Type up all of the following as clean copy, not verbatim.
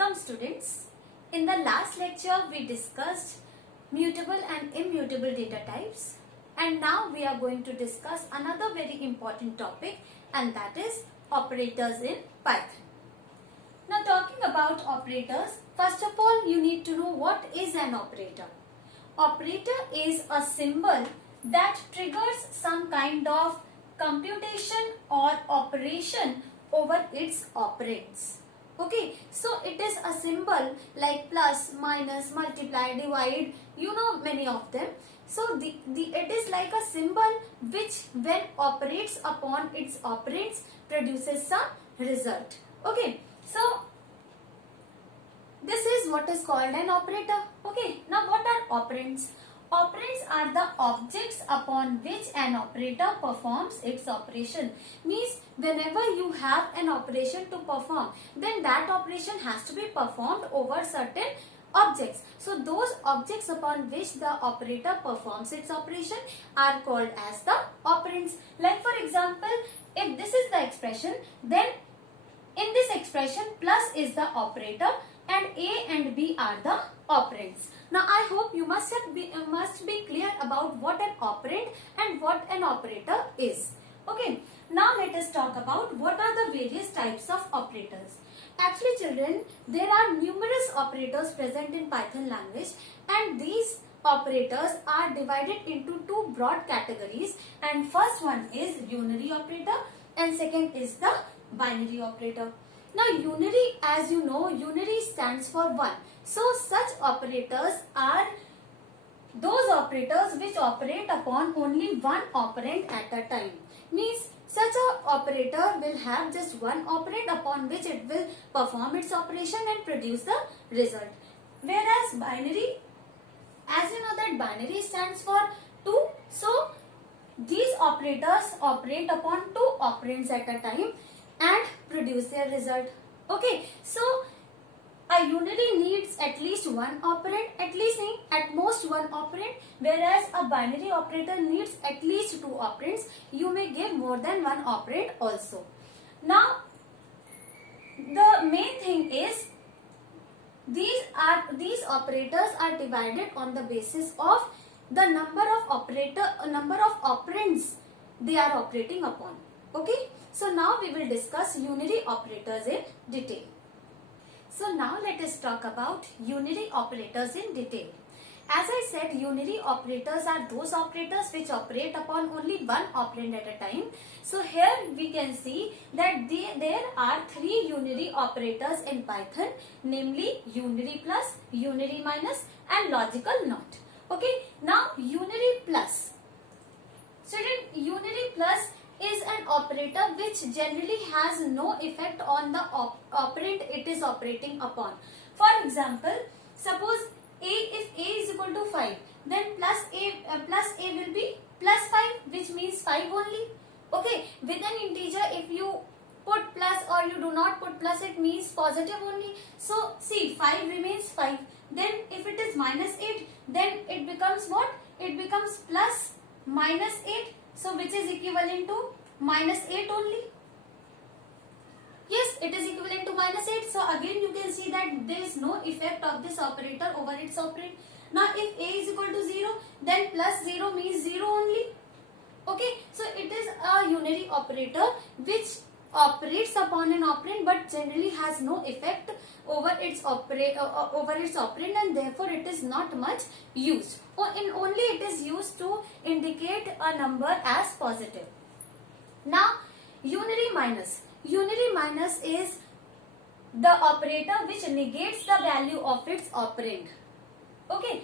Welcome students. In the last lecture we discussed mutable and immutable data types, and now we are going to discuss another very important topic, and that is operators in Python. Now talking about operators, first of all you need to know what is an operator. Operator is a symbol that triggers some kind of computation or operation over its operands. Okay, so it is a symbol like plus, minus, multiply, divide, you know many of them. So it is like a symbol which when operates upon its operands produces some result. Okay, so this is what is called an operator. Okay, now what are operands? Operands are the objects upon which an operator performs its operation. Means whenever you have an operation to perform, then that operation has to be performed over certain objects. So those objects upon which the operator performs its operation are called as the operands. Like for example, if this is the expression, then in this expression plus is the operator and A and B are the operands. Now I hope you must be clear about what an operand and what an operator is. Okay, now let us talk about what are the various types of operators. Actually children, there are numerous operators present in Python language, and these operators are divided into two broad categories, and first one is unary operator and second is the binary operator. Now unary, as you know, unary stands for 1. So such operators are those operators which operate upon only one operand at a time. Means such a operator will have just one operand upon which it will perform its operation and produce the result. Whereas binary, as you know that binary stands for 2. So these operators operate upon two operands at a time and produce their result. Okay, so a unary needs at least one operand, at most one operand, whereas a binary operator needs at least two operands. You may give more than one operand also. Now the main thing is these operators are divided on the basis of the number of operands they are operating upon. Okay, so now we will discuss unary operators in detail. So now let us talk about unary operators in detail. As I said, unary operators are those operators which operate upon only one operand at a time. So here we can see that there are three unary operators in Python, namely unary plus, unary minus and logical not. Okay, now unary plus. Student, unary plus is an operator which generally has no effect on the operand it is operating upon. For example, suppose if A is equal to 5, then plus A will be plus 5, which means 5 only. Okay, with an integer if you put plus or you do not put plus, it means positive only. So see, 5 remains 5. Then if it is minus 8, then it becomes what? It becomes plus minus 8. So which is equivalent to minus 8 only. Yes, it is equivalent to minus 8. So again you can see that there is no effect of this operator over its operand. Now if A is equal to 0, then plus 0 means 0 only. Okay, so it is a unary operator which operates upon an operand but generally has no effect over its operand, and therefore it is not much used. Only it is used to indicate a number as positive. Now unary minus. Unary minus is the operator which negates the value of its operand. Okay,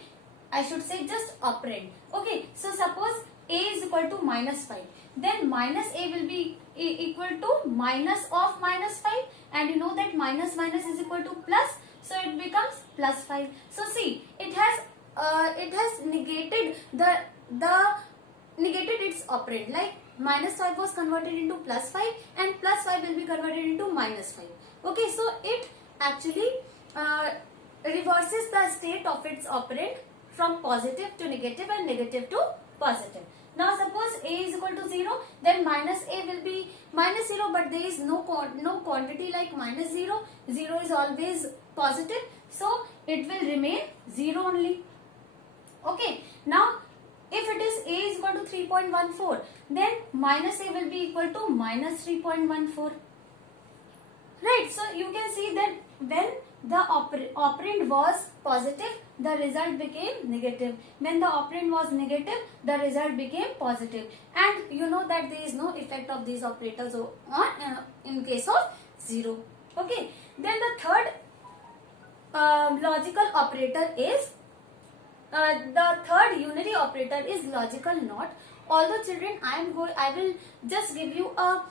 I should say just operand. Okay, so suppose A is equal to minus 5, then minus A will be equal to minus of minus 5, and you know that minus is equal to plus, so it becomes plus 5. So see, it has negated negated its operand, like minus 5 was converted into plus 5 and plus 5 will be converted into minus 5. Okay, so it actually reverses the state of its operand from positive to negative and negative to positive. Now suppose A is equal to 0, then minus A will be minus 0, but there is no quantity like minus 0. 0 is always positive, so it will remain 0 only. Okay, now if it is a is equal to 3.14, then minus a will be equal to minus 3.14. Right, so you can see that when the operand was positive, the result became negative. When the operand was negative, the result became positive. And you know that there is no effect of these operators on in case of 0. Okay, then the third logical operator is the third unary operator is logical NOT. Although children, I will just give you a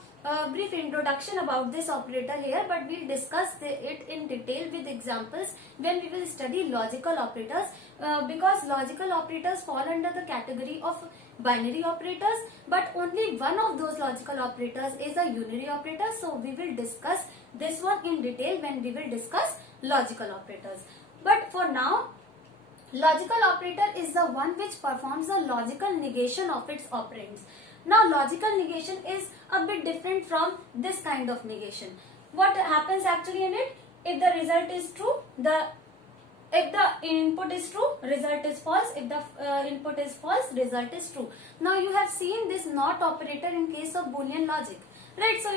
brief introduction about this operator here, but we'll discuss it in detail with examples when we will study logical operators, because logical operators fall under the category of binary operators, but only one of those logical operators is a unary operator. So we will discuss this one in detail when we will discuss logical operators. But for now, logical operator is the one which performs a logical negation of its operands. Now logical negation is a bit different from this kind of negation. What happens actually in it? If the result is true, if the input is true, result is false. If the input is false, result is true. Now you have seen this NOT operator in case of Boolean logic, right? So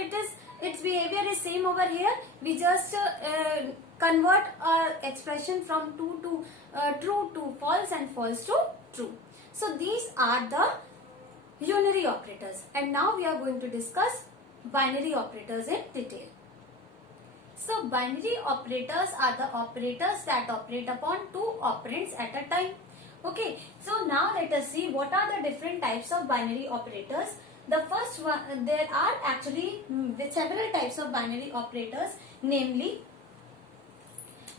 its behavior is same over here. We just convert our expression from true to false and false to true. So these are the unary operators, and now we are going to discuss binary operators in detail. So binary operators are the operators that operate upon two operands at a time. Okay, so now let us see what are the different types of binary operators. The first one, there are actually several types of binary operators, namely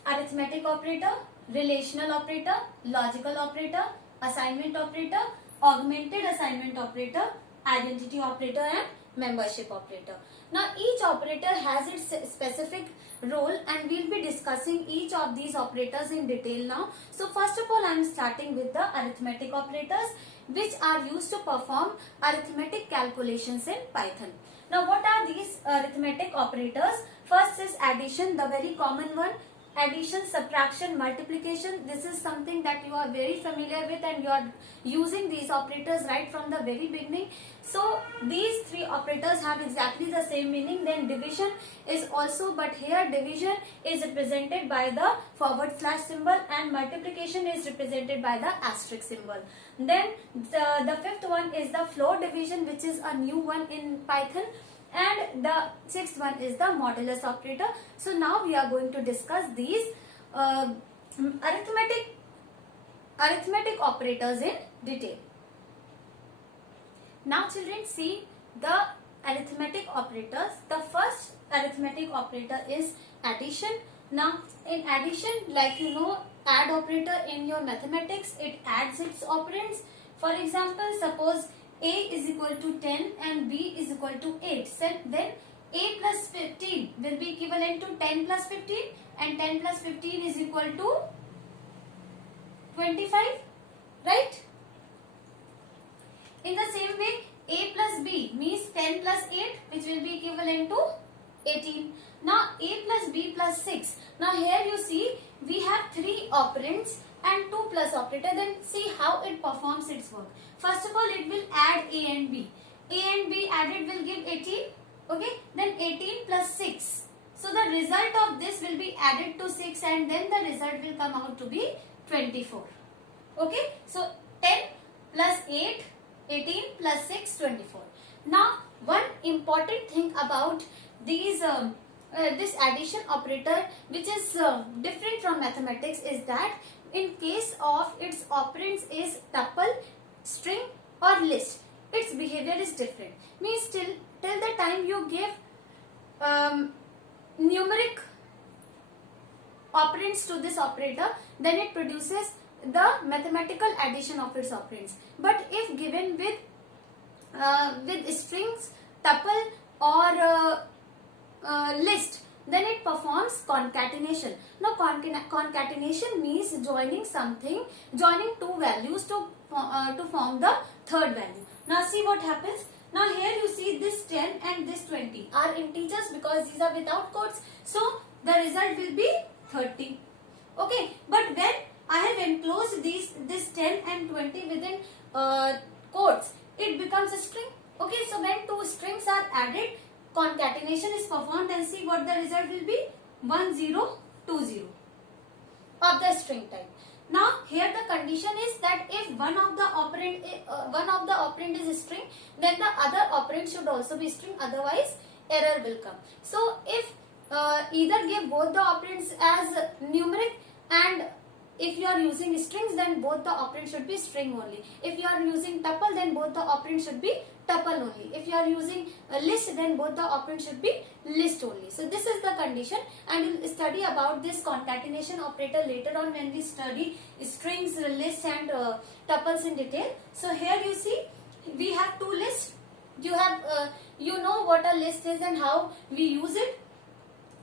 arithmetic operator, relational operator, logical operator, assignment operator, augmented assignment operator, identity operator, and membership operator. Now each operator has its specific role, and we'll be discussing each of these operators in detail now. So first of all, I am starting with the arithmetic operators, which are used to perform arithmetic calculations in Python. Now what are these arithmetic operators? First is addition, the very common one. Addition, subtraction, multiplication. This is something that you are very familiar with, and you are using these operators right from the very beginning. So these three operators have exactly the same meaning. Then division is also, but here division is represented by the forward slash symbol and multiplication is represented by the asterisk symbol. Then the fifth one is the floor division, which is a new one in Python. And the sixth one is the modulus operator. So now we are going to discuss these arithmetic operators in detail. Now children, see the arithmetic operators. The first arithmetic operator is addition. Now in addition, like you know, add operator in your mathematics, it adds its operands. For example, suppose a is equal to 10 and b is equal to 8. So then a plus 15 will be equivalent to 10 plus 15, and 10 plus 15 is equal to 25, right? In the same way, a plus b means 10 plus 8, which will be equivalent to 18. Now a plus b plus 6. Now here you see we have 3 operands and 2 plus operator. Then see how it performs its work. First of all, it will add a and b. A and b added will give 18. Okay. Then 18 plus 6. So the result of this will be added to 6, and then the result will come out to be 24. Okay. So 10 plus 8, 18 plus 6, 24. Now one important thing about these this addition operator, which is different from mathematics, is that in case of its operands is tuple, string or list, its behavior is different. Means till the time you give numeric operands to this operator, then it produces the mathematical addition of its operands. But if given with strings, tuple or list, then it performs concatenation. Now concatenation means joining two values to form the third value. Now see what happens. Now here you see this 10 and this 20 are integers because these are without quotes. So the result will be 30. Okay, but when I have enclosed this 10 and 20 within quotes, it becomes a string. Okay, so when two strings are added, concatenation is performed, and see what the result will be: 1020 of the string type. Now here the condition is that if one of the operand is a string, then the other operand should also be string, otherwise error will come. So if either give both the operands as numeric, and if you are using strings, then both the operands should be string only. If you are using tuple, then both the operands should be tuple only. If you are using a list, then both the operands should be list only. So this is the condition, and we will study about this concatenation operator later on when we study strings, lists and tuples in detail. So here you see we have two lists. You have you know what a list is and how we use it.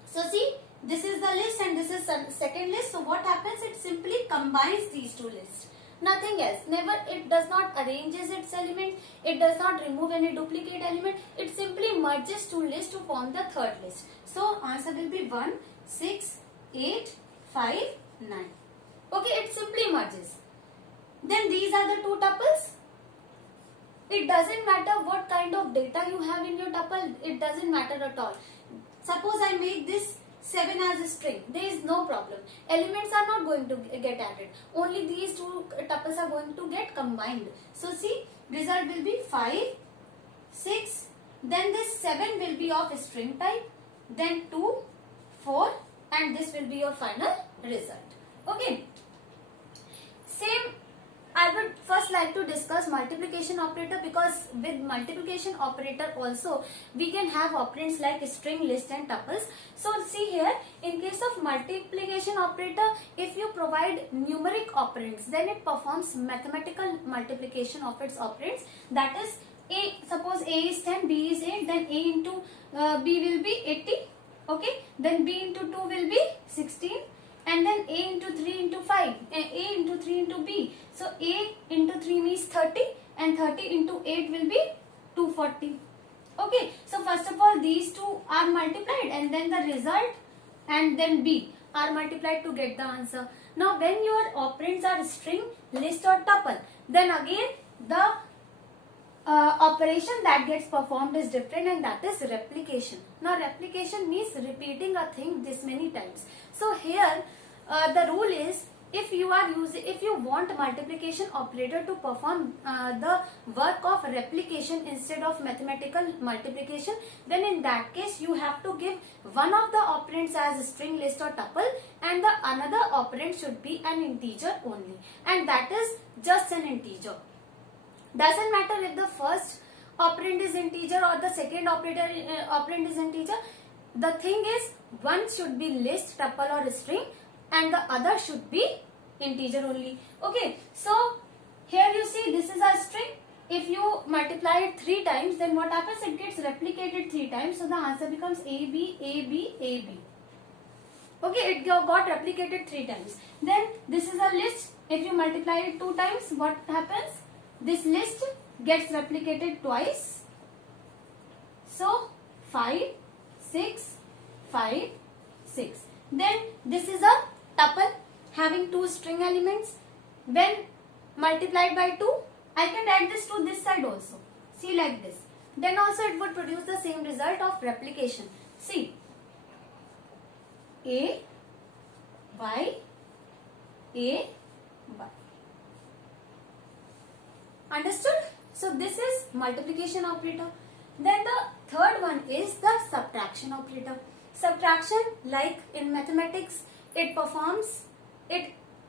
So see, this is the list and this is second list. So what happens? It simply combines these two lists. Nothing else. Never, it does not arranges its element. It does not remove any duplicate element. It simply merges two lists to form the third list. So answer will be 1, 6, 8, 5, 9. Okay, it simply merges. Then these are the two tuples. It doesn't matter what kind of data you have in your tuple. It doesn't matter at all. Suppose I make this 7 as a string. There is no problem. Elements are not going to get added. Only these two tuples are going to get combined. So see, result will be 5, 6. Then this 7 will be of string type. Then 2, 4, and this will be your final result. Okay. Same. I would first like to discuss multiplication operator, because with multiplication operator also we can have operands like string, list and tuples. So see here, in case of multiplication operator, if you provide numeric operands, then it performs mathematical multiplication of its operands. That is, A, suppose A is 10, B is 8, then A into B will be 80. Okay, then B into 2 will be 16. And then A into 3 into 5, A into 3 into B. So A into 3 means 30, and 30 into 8 will be 240. Okay, so first of all these two are multiplied, and then the result and then B are multiplied to get the answer. Now when your operands are string, list or tuple, then again the operation that gets performed is different, and that is replication. Now replication means repeating a thing this many times. So here the rule is, if you want multiplication operator to perform the work of replication instead of mathematical multiplication, then in that case you have to give one of the operands as string, list or tuple, and the another operand should be an integer only, and that is just an integer. Doesn't matter if the first operand is integer or the second operand is integer. The thing is, one should be list, tuple or string, and the other should be integer only. Okay, so here you see this is a string. If you multiply it 3 times, then what happens? It gets replicated 3 times. So the answer becomes AB, AB, AB. Okay, it got replicated 3 times. Then this is a list. If you multiply it 2 times, what happens? This list gets replicated twice. So 5, 6, 5, 6. Then this is a tuple having 2 string elements. When multiplied by 2, I can add this to this side also. See, like this. Then also it would produce the same result of replication. See, A, Y, A, Y. Understood? So this is multiplication operator. Then the third one is the subtraction operator. Subtraction, like in mathematics, it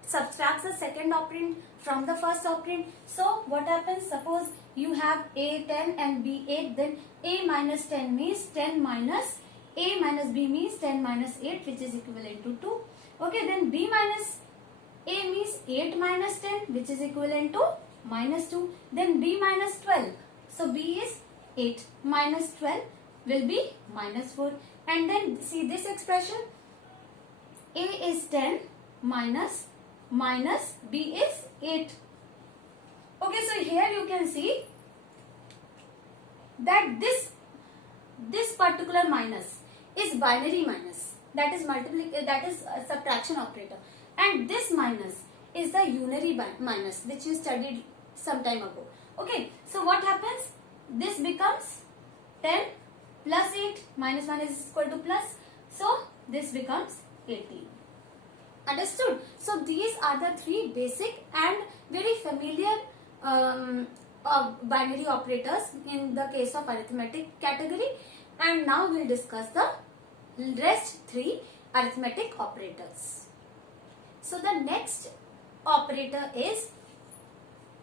subtracts the second operand from the first operand. So what happens? Suppose you have A 10 and B 8, then A minus 10 means 10 minus A minus B means 10 minus 8, which is equivalent to 2. Okay, then B minus A means 8 minus 10, which is equivalent to minus 2. Then B minus 12. So B is 8 minus 12 will be minus 4. And then see this expression, A is 10 minus B is 8. Okay, so here you can see that this particular minus is binary minus. that is subtraction operator, and this minus is the unary minus, which you studied some time ago. Okay, so what happens? This becomes 10 plus 8, minus minus is equal to plus, so this becomes 18. Understood? So these are the three basic and very familiar binary operators in the case of arithmetic category, and now we'll discuss the rest three arithmetic operators. So the next operator is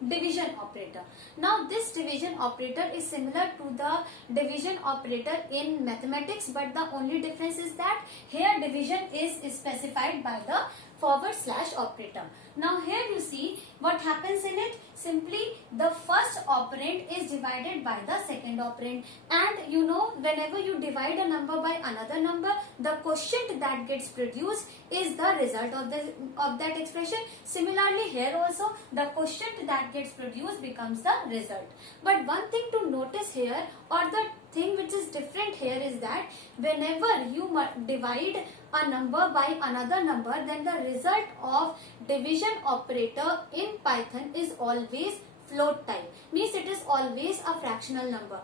division operator. Now this division operator is similar to the division operator in mathematics, but the only difference is that here division is specified by the forward slash operator. Now here you see what happens in it. Simply the first operand is divided by the second operand, and you know, whenever you divide a number by another number, the quotient that gets produced is the result of that expression. Similarly here also the quotient that gets produced becomes the result. But one thing to notice here, or the thing which is different here, is that whenever you divide a number by another number, then the result of division operator in Python is always float type, means it is always a fractional number.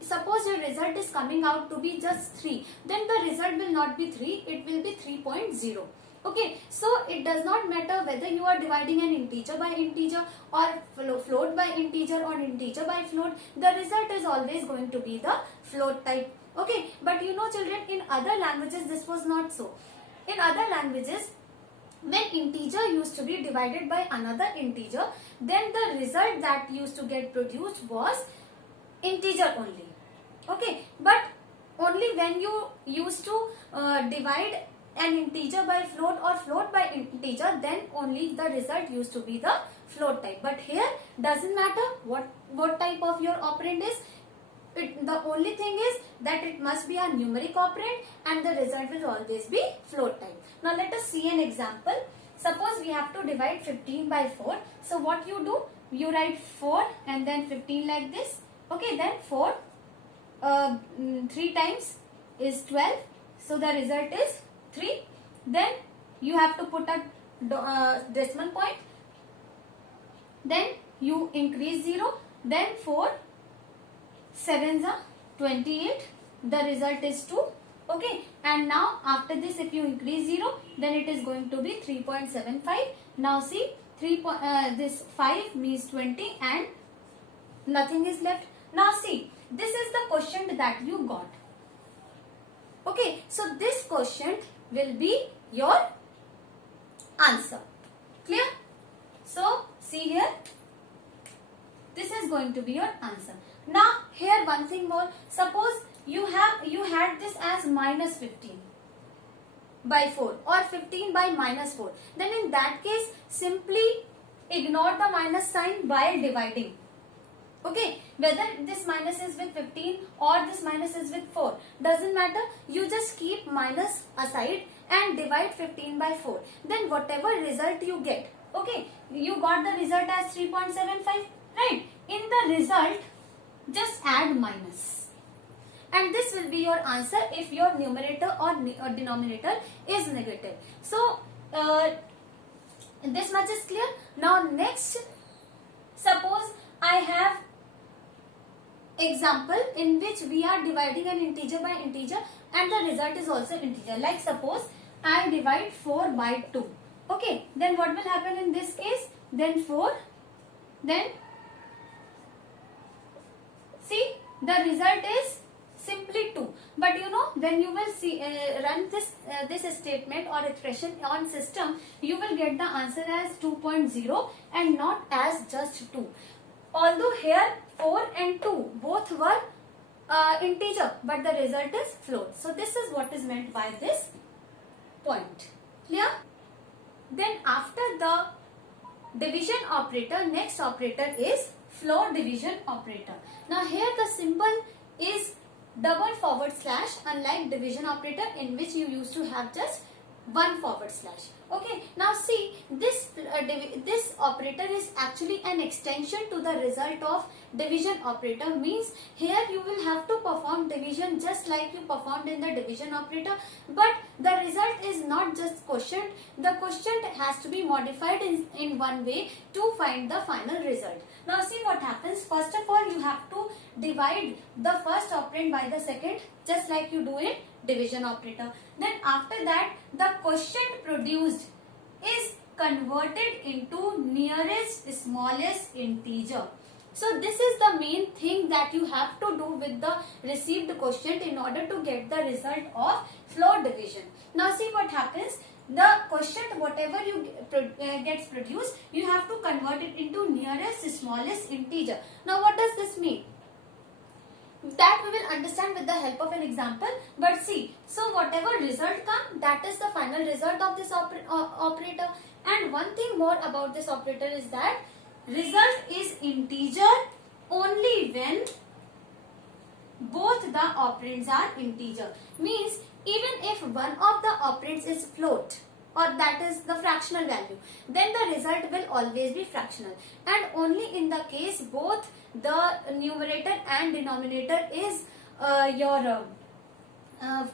Suppose your result is coming out to be just 3, then the result will not be 3, it will be 3.0. Okay, so it does not matter whether you are dividing an integer by integer or float by integer or integer by float, the result is always going to be the float type. Okay, but you know children, in other languages this was not so. In other languages, when integer used to be divided by another integer, then the result that used to get produced was integer only. Okay, but only when you used to divide an integer by float or float by integer, then only the result used to be the float type. But here doesn't matter what type of your operand is. The only thing is that it must be a numeric operand and the result will always be float type. Now let us see an example. Suppose we have to divide 15 by 4. So what you do? You write 4 and then 15 like this. Okay, then 4 3 times is 12. So the result is 3. Then you have to put a decimal point. Then you increase 0. Then 4 7s are 28. The result is 2. Okay, and now after this, if you increase 0, then it is going to be 3.75. Now see, this 5 means 20 and nothing is left. Now see, this is the quotient that you got. Okay, so this quotient will be your answer. Clear? So see here, this is going to be your answer. Now here one thing more. Suppose you had this as minus 15 by 4 or 15 by minus 4. Then in that case, simply ignore the minus sign while dividing. Okay, whether this minus is with 15 or this minus is with 4, doesn't matter. You just keep minus aside and divide 15 by 4. Then whatever result you get, okay, you got the result as 3.75, right? In the result, just add minus. And this will be your answer if your numerator or denominator is negative. So, this much is clear. Now next, suppose I have example in which we are dividing an integer by integer and the result is also integer. Like suppose I divide 4 by 2. Okay, then what will happen in this case? Then 4, then see, the result is simply 2. But you know, when you will see run this statement or expression on system, you will get the answer as 2.0 and not as just 2. Although here 4 and 2 both were integer, but the result is float. So this is what is meant by this point. Clear? Then after the division operator, next operator is float division operator. Now here the symbol is double forward slash, unlike division operator in which you used to have just one forward slash. Okay, now see, this this operator is actually an extension to the result of division operator. Means here you will have to perform division just like you performed in the division operator, but the result is not just quotient. The quotient has to be modified in one way to find the final result. Now see what happens. First of all, you have to divide the first operand by the second just like you do in division operator. Then after that, the quotient produced is converted into nearest smallest integer. So this is the main thing that you have to do with the received quotient in order to get the result of float division. Now see what happens. The quotient whatever you gets produced, you have to convert it into nearest smallest integer. Now what does this mean? That we will understand with the help of an example. But see, so whatever result comes, that is the final result of this operator. And one thing more about this operator is that result is integer only when both the operands are integer. Means even if one of the operands is float, or that is the fractional value, then the result will always be fractional. And only in the case both the numerator and denominator is your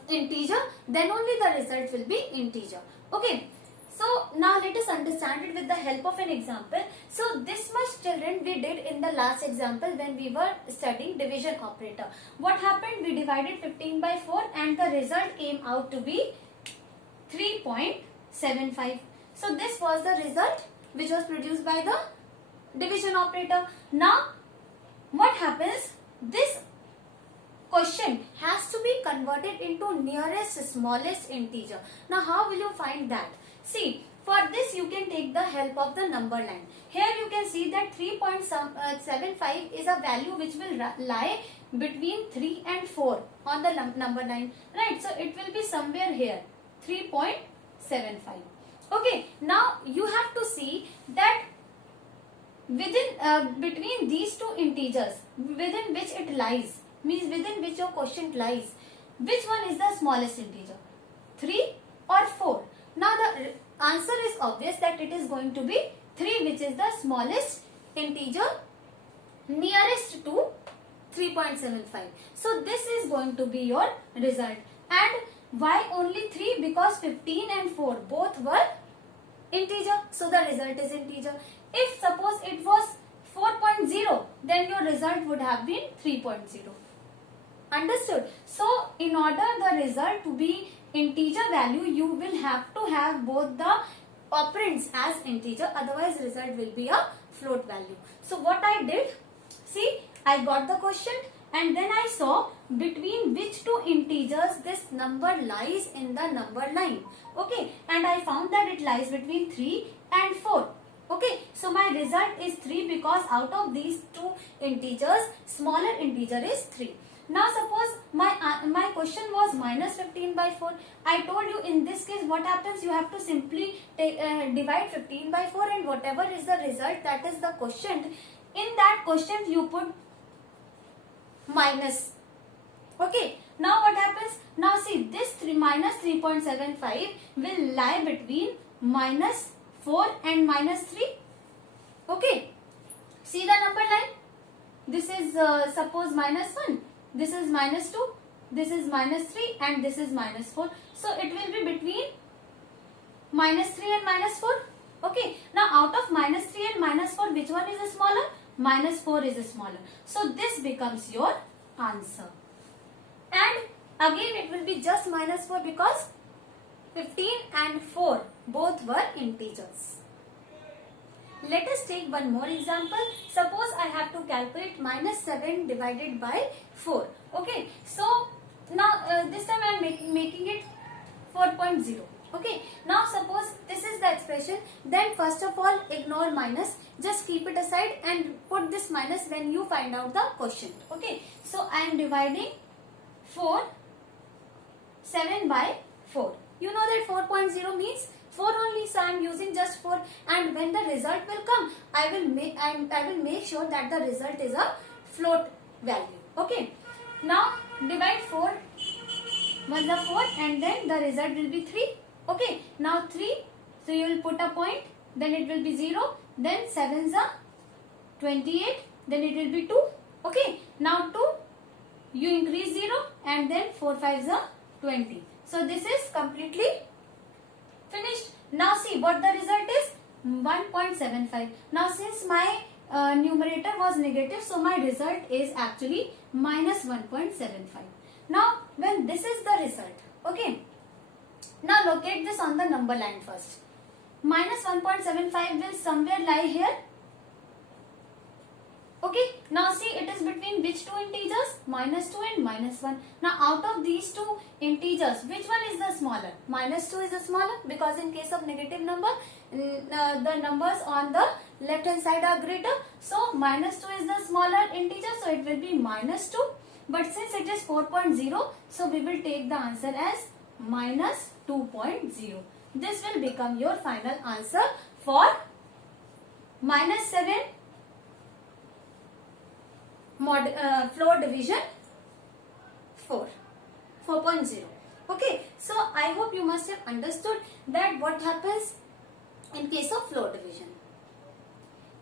integer, then only the result will be integer. Okay. So now let us understand it with the help of an example. So this much children we did in the last example when we were studying division operator. What happened? We divided 15 by 4 and the result came out to be 3.75. So this was the result which was produced by the division operator. Now what happens? This quotient has to be converted into nearest smallest integer. Now how will you find that? See, for this you can take the help of the number line. Here you can see that 3.75 is a value which will lie between 3 and 4 on the number line. Right, so it will be somewhere here, 3.75. Okay, now you have to see that within between these two integers within which it lies, means within which your quotient lies, which one is the smallest integer, 3 or 4? Now the answer is obvious that it is going to be 3, which is the smallest integer nearest to 3.75. So this is going to be your result. And why only 3? Because 15 and 4 both were integer, so the result is integer. If suppose it was 4.0, then your result would have been 3.0. Understood? So in order the result to be integer value, you will have to have both the operands as integer, otherwise result will be a float value. So what I did, see, I got the quotient and then I saw between which two integers this number lies in the number line. Okay, and I found that it lies between 3 and 4. Okay, so my result is 3 because out of these two integers, smaller integer is 3. Now suppose my question was minus 15 by 4. I told you in this case what happens, you have to simply divide 15 by 4 and whatever is the result, that is the quotient. In that quotient you put minus. Okay, now what happens? Now see, this minus 3.75 will lie between minus 4 and minus 3. Okay, see the number line? This is suppose minus 1. This is minus 2, this is minus 3 and this is minus 4. So it will be between minus 3 and minus 4. Okay, now out of minus 3 and minus 4, which one is smaller? Minus 4 is smaller. So this becomes your answer. And again it will be just minus 4 because 15 and 4 both were integers. Let us take one more example. Suppose I have to calculate minus 7 divided by 4. Okay, so now this time I am making it 4.0. Okay, now suppose this is the expression, then first of all ignore minus, just keep it aside and put this minus when you find out the quotient. Okay, so I am dividing 7 by 4. You know that 4.0 means 4 only, so I am using just 4, and when the result will come, I will make sure that the result is a float value. Okay, now divide 4 1 the 4 and then the result will be 3. Okay, now 3, so you will put a point then it will be 0, then 7s are 28, then it will be 2. Okay, now 2, you increase 0, and then 4 5s are 20. So this is completely finished. Now see what the result is, 1.75. Now since my numerator was negative, so my result is actually minus 1.75. Now when this is the result, okay, now locate this on the number line first. Minus 1.75 will somewhere lie here. Okay, now see it is between which two integers? Minus 2 and minus 1. Now out of these two integers, which one is the smaller? Minus 2 is the smaller, because in case of negative number, the numbers on the left hand side are greater. So minus 2 is the smaller integer, so it will be minus 2. But since it is 4.0, so we will take the answer as minus 2.0. This will become your final answer for minus 7 floor division 4.0. Okay, so I hope you must have understood that what happens in case of floor division.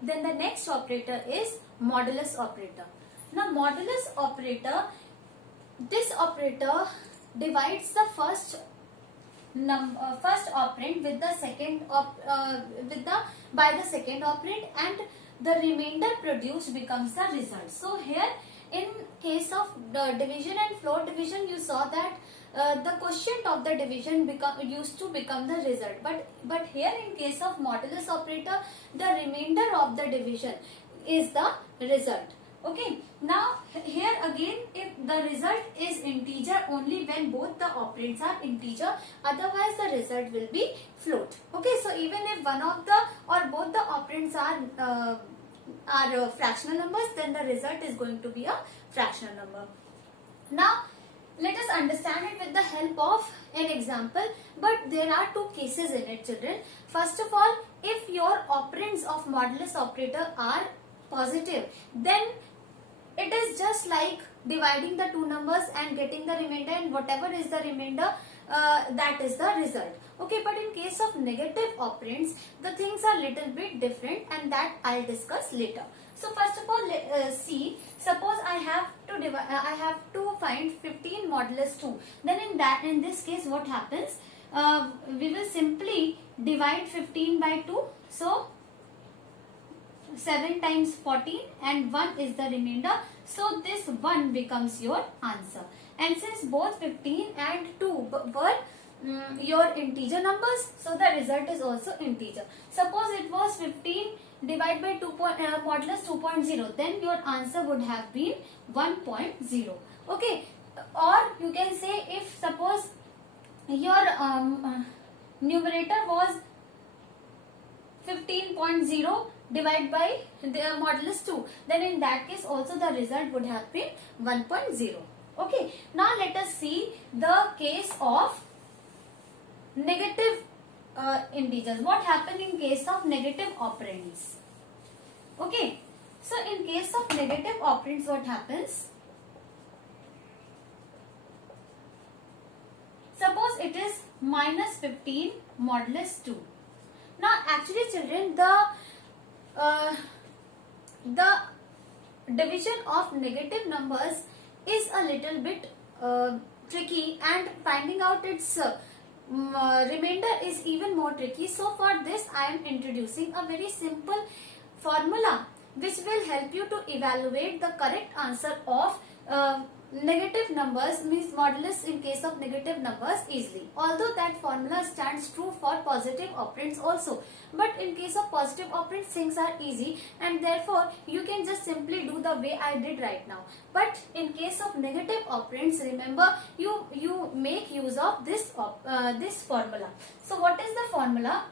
Then the next operator is modulus operator. Now modulus operator, this operator divides the first operand with the second by the second operand, and the remainder produced becomes the result. So here in case of the division and floor division, you saw that the quotient of the division used to become the result, but here in case of modulus operator, the remainder of the division is the result. Okay, now here again, if the result is integer only when both the operands are integer, otherwise the result will be float. Okay, so even if one of the or both the operands are fractional numbers, then the result is going to be a fractional number. Now let us understand it with the help of an example, but there are two cases in it, children. First of all, if your operands of modulus operator are positive, then it is just like dividing the two numbers and getting the remainder, and whatever is the remainder, that is the result. Okay, but in case of negative operands, the things are little bit different, and that I'll discuss later. So first of all, see, suppose I have to find 15 modulus 2. Then in this case, what happens? We will simply divide 15 by 2. So 7 times 14, and 1 is the remainder. So this 1 becomes your answer. And since both 15 and 2 were your integer numbers, so the result is also integer. Suppose it was 15 divided by 2 modulus 2.0, then your answer would have been 1.0. Okay, or you can say, if suppose your numerator was 15.0 divided by the modulus 2, then in that case also the result would have been 1.0. Okay, now let us see the case of negative integers. What happened in case of negative operands? Okay, so in case of negative operands, what happens? Suppose it is minus 15 modulus 2. Now actually children, the division of negative numbers is a little bit tricky, and finding out its remainder is even more tricky. So for this I am introducing a very simple formula which will help you to evaluate the correct answer of negative numbers, means modulus in case of negative numbers, easily. Although that formula stands true for positive operands also, but in case of positive operands things are easy, and therefore you can just simply do the way I did right now. But in case of negative operands, remember, you make use of this formula. So what is the formula?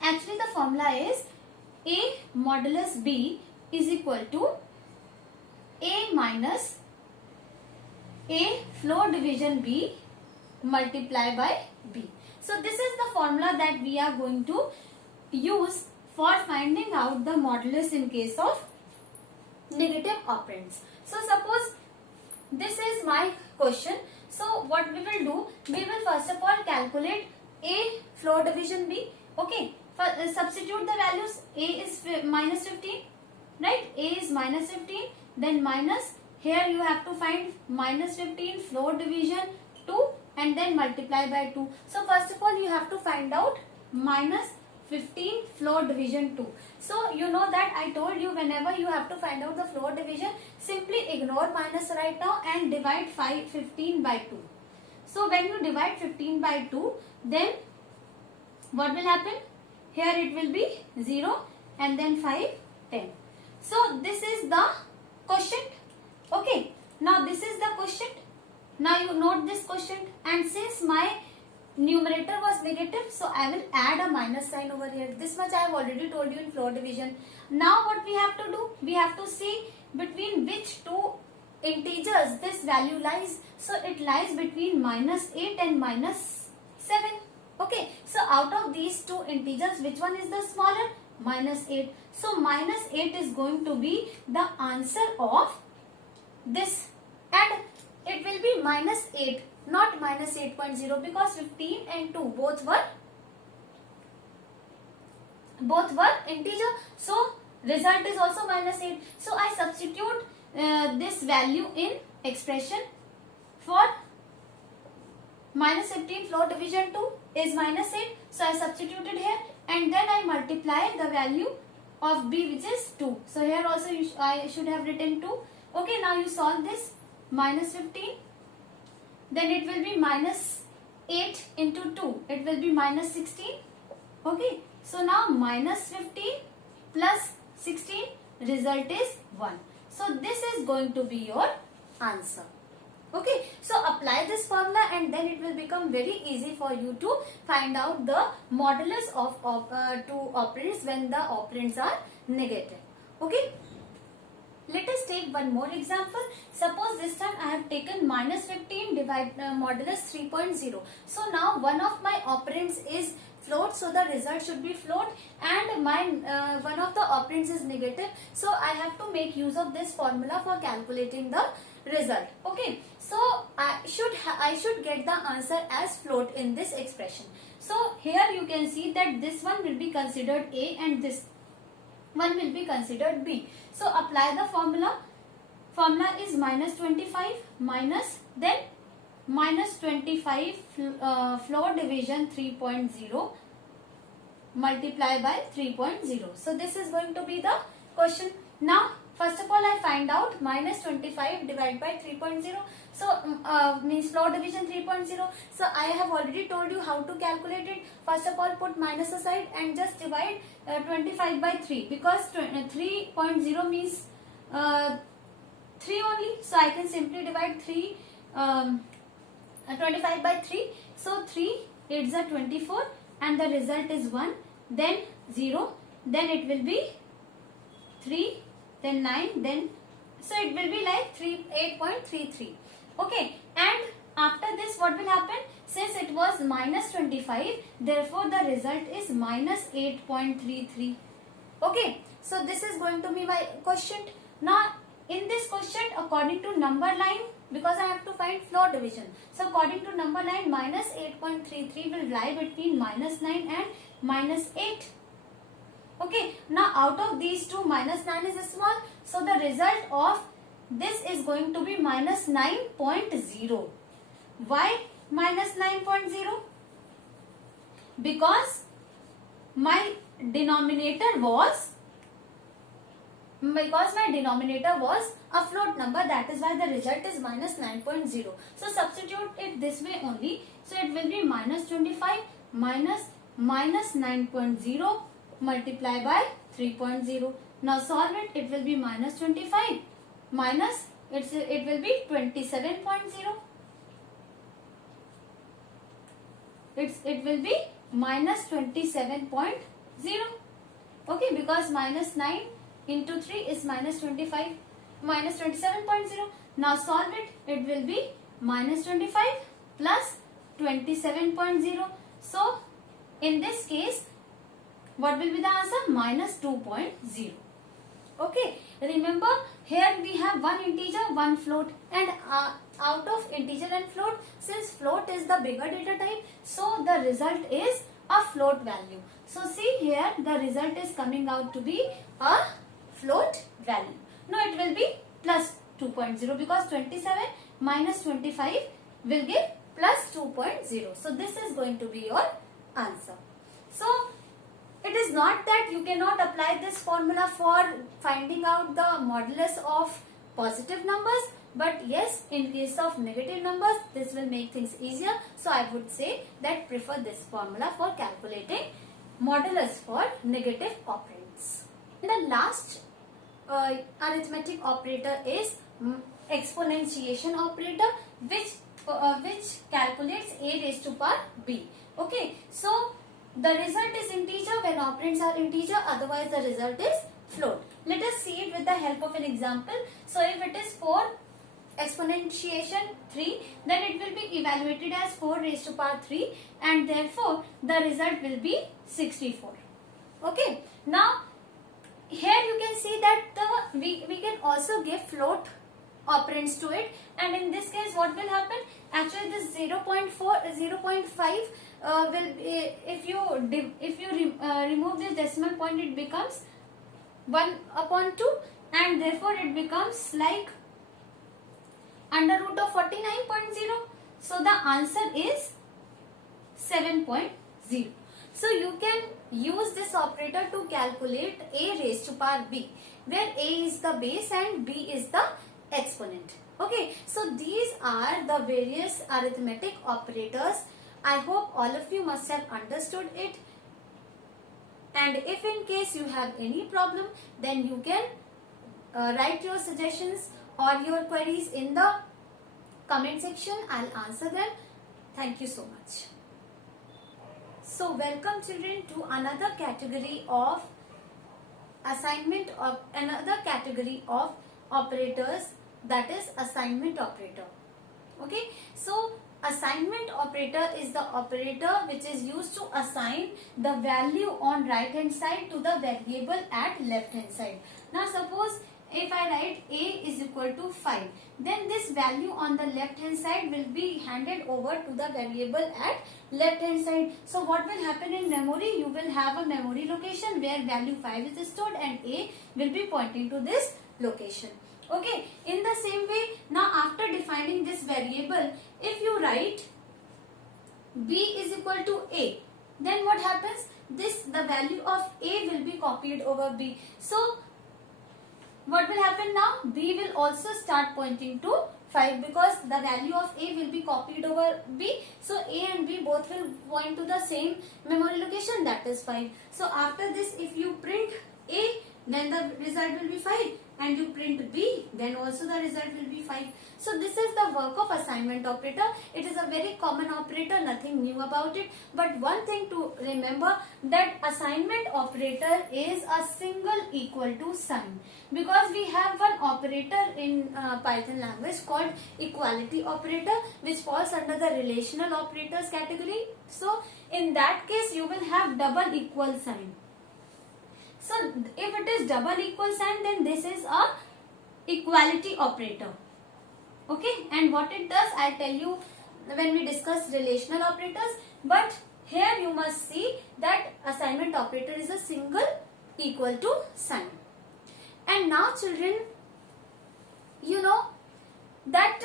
Actually the formula is A modulus B is equal to A minus A floor division B multiply by B. So this is the formula that we are going to use for finding out the modulus in case of negative operands. So suppose this is my question. So what we will do, we will first of all calculate A floor division B. Okay, Substitute the values. A is minus 15, right? A is minus 15, then minus, here you have to find minus 15 floor division 2 and then multiply by 2. So first of all you have to find out minus 15 floor division 2. So you know that I told you whenever you have to find out the floor division, simply ignore minus right now and divide 15 by 2. So when you divide 15 by 2, then what will happen? Here it will be 0 and then 5, 10. So this is the quotient. Okay. Now this is the quotient. Now you note this quotient, and since my numerator was negative, so I will add a minus sign over here. This much I have already told you in floor division. Now what we have to do? We have to see between which two integers this value lies. So it lies between minus 8 and minus 7. Okay, so out of these two integers, which one is the smaller? Minus 8. So minus 8 is going to be the answer of this, and it will be minus 8, not minus 8.0, because 15 and 2 both were integer. So result is also minus 8. So I substitute this value in expression. For minus 15 floor division 2 is minus 8. So I substituted here, and then I multiply the value of b, which is 2. So here also I should have written 2. Okay, now you solve this. Minus 15. Then it will be minus 8 into 2. It will be minus 16. Okay. So now minus 15 plus 16. Result is 1. So this is going to be your answer. Okay, so apply this formula and then it will become very easy for you to find out the modulus of two operands when the operands are negative. Okay, let us take one more example. Suppose this time I have taken minus 15 modulus 3.0. So now one of my operands is float, so the result should be float, and my one of the operands is negative, so I have to make use of this formula for calculating the result. Okay, so I should get the answer as float in this expression. So here you can see that this one will be considered A and this one will be considered B. So apply the formula. Formula is minus 25 minus, then minus 25 floor division 3.0 multiply by 3.0. So this is going to be the question. Now first of all I find out minus 25 divided by 3.0. So means floor division 3.0. So I have already told you how to calculate it. First of all put minus aside and just divide 25 by 3, because 3.0 means 3 only. So I can simply divide 25 by 3. So 3 8s are 24 and the result is 1, then 0, then it will be 3, then 9, then so it will be like 8.33. Okay, and after this what will happen? Since it was minus 25, therefore the result is minus 8.33. Okay, so this is going to be my quotient. Now in this quotient, according to number line, because I have to find floor division, so according to number line, minus 8.33 will lie between minus 9 and minus 8. Okay, now out of these two, minus 9 is small, so the result of this is going to be minus 9.0. Why minus 9.0? Because my denominator was a float number, that is why the result is minus 9.0. So substitute it this way only. So it will be minus 25 minus 9.0 multiply by 3.0. Now solve it. It will be minus 25 minus it will be 27.0. It will be minus 27.0. Okay, because minus 9 into 3 is minus 25, minus 27.0. Now solve it. It will be minus 25 plus 27.0. So in this case, what will be the answer? Minus 2.0. Okay, remember here we have one integer, one float, and out of integer and float, since float is the bigger data type, so the result is a float value. So see here, the result is coming out to be a float value. Now it will be plus 2.0 because 27 minus 25 will give plus 2.0. So this is going to be your answer. So it is not that you cannot apply this formula for finding out the modulus of positive numbers, but yes, in case of negative numbers, this will make things easier. So I would say that prefer this formula for calculating modulus for negative operands. And the last arithmetic operator is exponentiation operator, which calculates a raised to power b. Okay, so the result is integer when operands are integer, otherwise the result is float. Let us see it with the help of an example. So if it is 4 exponentiation 3, then it will be evaluated as 4 raised to power 3, and therefore the result will be 64. Okay, now here you can see that we can also give float operands to it, and in this case what will happen? Actually this 0.4 0.5 will be, if you remove this decimal point, it becomes 1/2, and therefore it becomes like under root of 49.0. So the answer is 7.0. So you can use this operator to calculate a raised to power b, where a is the base and b is the exponent. Okay, so these are the various arithmetic operators. I hope all of you must have understood it. And if in case you have any problem, then you can write your suggestions or your queries in the comment section. I'll answer them. Thank you so much. So welcome children to another category of assignment, of another category of operators, that is assignment operator. Okay, so assignment operator is the operator which is used to assign the value on right hand side to the variable at left hand side. Now suppose if I write a is equal to 5, then this value on the left hand side will be handed over to the variable at left hand side. So what will happen in memory? You will have a memory location where value 5 is stored and a will be pointing to this location. Okay, in the same way, now after defining this variable, if you write b is equal to a, then what happens? The value of a will be copied over b. So what will happen now? B will also start pointing to 5 because the value of a will be copied over b. So a and b both will point to the same memory location, that is 5. So after this, if you print a, then the result will be 5, and you print b, then also the result will be 5. So this is the work of assignment operator. It is a very common operator, nothing new about it. But one thing to remember, that assignment operator is a single equal to sign, because we have one operator in Python language called equality operator, which falls under the relational operators category. So in that case you will have double equal sign. So if it is double equal sign, then this is a equality operator. Okay, and what it does, I'll tell you when we discuss relational operators. But here you must see that assignment operator is a single equal to sign. And now children, you know that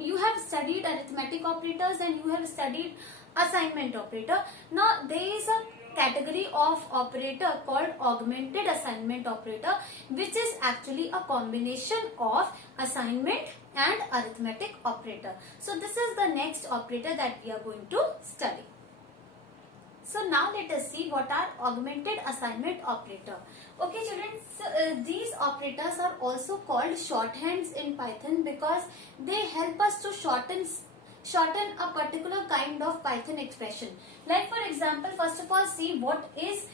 you have studied arithmetic operators and you have studied assignment operator. Now there is a category of operator called augmented assignment operator, which is actually a combination of assignment and arithmetic operator. So this is the next operator that we are going to study. So now let us see what are augmented assignment operator. Okay children, so, these operators are also called shorthands in Python because they help us to shorten a particular kind of Python expression. Like for example, first of all, see what is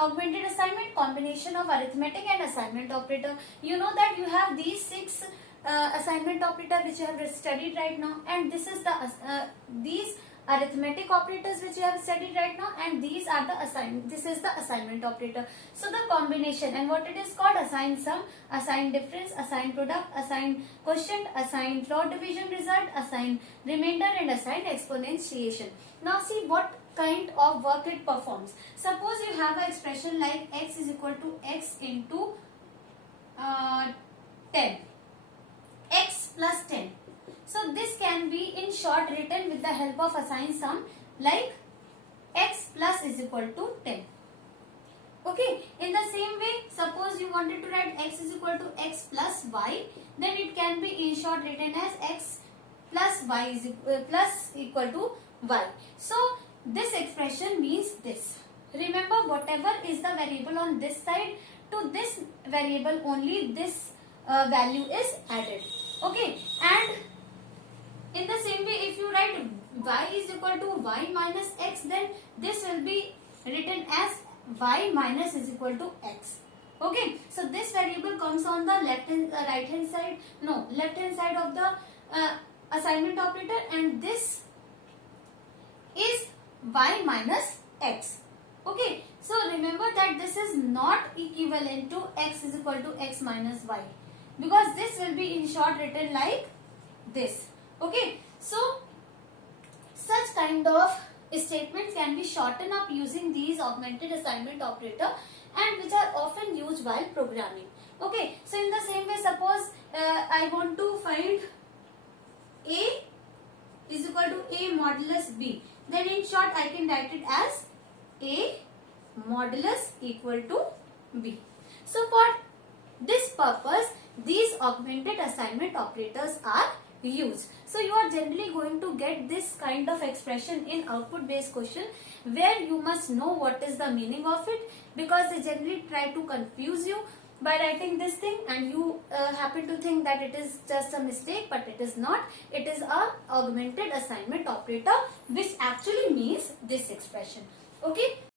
augmented assignment: combination of arithmetic and assignment operator. You know that you have these 6 assignment operator which you have studied right now, and this is the these arithmetic operators which you have studied right now, and these are the this is the assignment operator. So the combination, and what it is called: assign sum, assign difference, assign product, assign quotient, assign floor division result, assign remainder, and assign exponentiation. Now see what kind of work it performs. Suppose you have an expression like x is equal to x into 10, x plus 10. So this can be in short written with the help of assign sum, like x plus is equal to 10. Okay, in the same way, suppose you wanted to write x is equal to x plus y, then it can be in short written as x plus y is plus equal to y. So this expression means this. Remember, whatever is the variable on this side, to this variable only this value is added. Okay, and in the same way, if you write y is equal to y minus x, then this will be written as y minus is equal to x. Okay, so this variable comes on the left hand side of the assignment operator, and this is y minus x. Okay, so remember that this is not equivalent to x is equal to x minus y, because this will be in short written like this. Okay, so such kind of statements can be shortened up using these augmented assignment operator, and which are often used while programming. Okay, so in the same way, suppose I want to find a is equal to a modulus b, then in short I can write it as a modulus equal to b. So for this purpose, these augmented assignment operators are used. So you are generally going to get this kind of expression in output based question, where you must know what is the meaning of it, because they generally try to confuse you by writing this thing, and you happen to think that it is just a mistake, but it is not. It is a augmented assignment operator which actually means this expression. Okay.